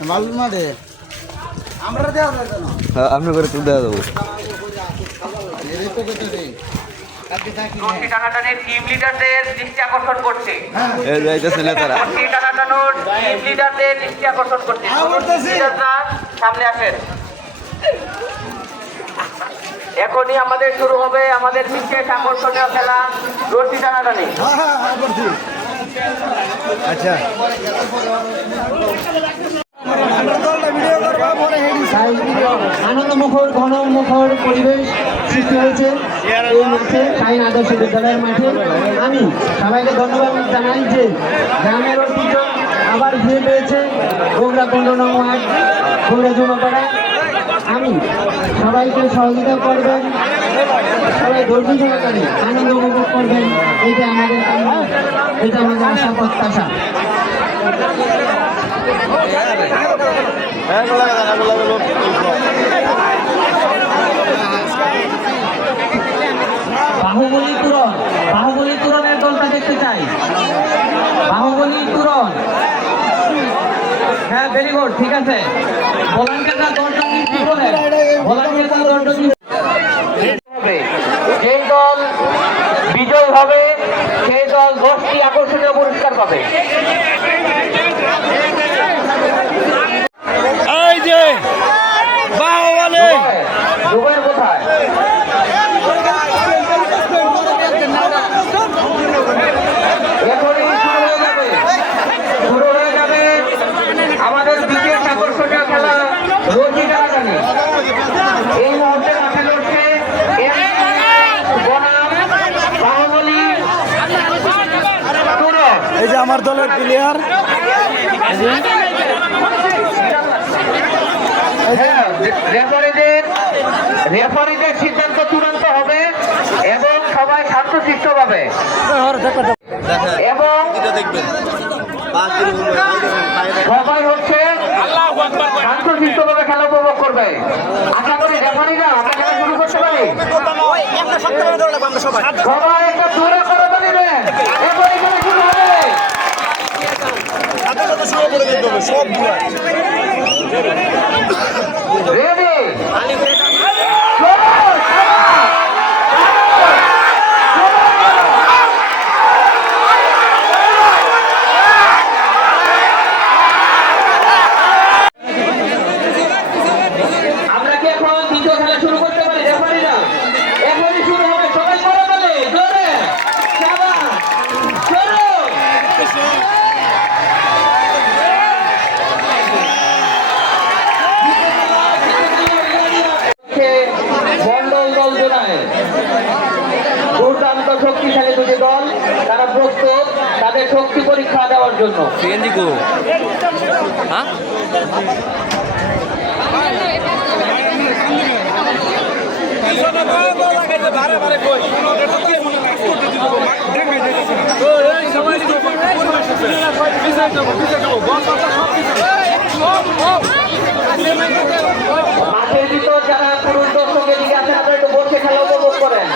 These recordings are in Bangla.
বালুর মাঠে আমরা দেওয়া যাবে না। হ্যাঁ আপনি করে তুলে দেওয়া দেবো। রশি টানাটানির টিম লিডারদের দৃষ্টি আকর্ষণ করছে। এই যাইতেছে নেতারা। রশি টানাটানোর টিম লিডারদের দৃষ্টি আকর্ষণ করছে। লিডাররা সামনে আসেন। এখনই আমাদের শুরু হবে আমাদের বিশেষ আকর্ষণীয় খেলা রশি টানাটানি। আচ্ছা আনন্দমুখর ঘনমুখর পরিবেশ সৃষ্টি হয়েছে এই মাঠে শাহীন আদর্শ বিদ্যালয়ের মাঠে। আমি সবাইকে ধন্যবাদ জানাই যে গ্রামের ঐতিহ্য আবার ফিরে পেয়েছে গোগরা 15 নং ওয়ার্ড গোগরা জুমাপাড়া। আমি সবাইকে সহযোগিতা করবেন, সবাই ধৈর্য সহকারে আনন্দ উপভোগ করবেন, এটা আমাদের কামনা, এটা আমাদের আশা প্রত্যাশা। বাহুবলী তুরনের দলটা দেখতে চাই। বাহুবলী তুরন, হ্যাঁ ভেরি গুড, ঠিক আছে। ভলান্টিয়াররা দলটা নিয়ে বলে, ভলান্টিয়াররা দলটা নিয়ে যে দল বিজয় হবে সেই দল 10টি আকর্ষণীয় পুরস্কার পাবে। এই যে বাহুবলী দুবাইয়ের কোথায়? এখনই শুরু হয়ে যাবে আমাদের বিশেষ আকর্ষণীয় খেলা রশি টানাটানি। এই মুহূর্তে মাঠে লড়ছে বনাম বাহুবলী তুরন। এই যে আমার দলের প্লেয়ার রেফারিদের সিদ্ধান্ত চূড়ান্ত হবে এবং সবাই শান্তশিষ্ট পাবে এবং সবাই হচ্ছে শান্তশিষ্ট ভাবে খেলা উপভোগ করবে। আশা করি রেফারিরা আমরা খেলা শুরু করতে পারি। সবাই একটা জোরে করে দিবেন, এরপরে খেলা শুরু হবে। রেডি আমরা কি এখন দ্বিতীয় খেলা শুরু করতে পারি? রেফারিরা এখনই শুরু হবে, সবাই করে বলে জোরে শাবাশ শুরু। মন্ডল দল জোড়ায় দুর্দান্ত শক্তিশালী দুটি দল, তারা প্রস্তুত তাদের শক্তি পরীক্ষা দেওয়ার জন্য। মাঠের ভিতর যারা পুরুষ দর্শক এদিকে আছেন আপনারা একটু বসে খেলা উপভোগ করেন,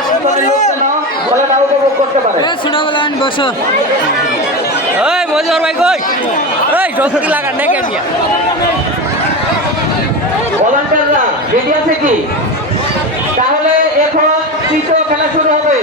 খেলাটা উপভোগ করতে পারেন। ভলান্টিয়াররা রেডি আছে কি? তাহলে এখন তৃতীয় খেলা শুরু হবে।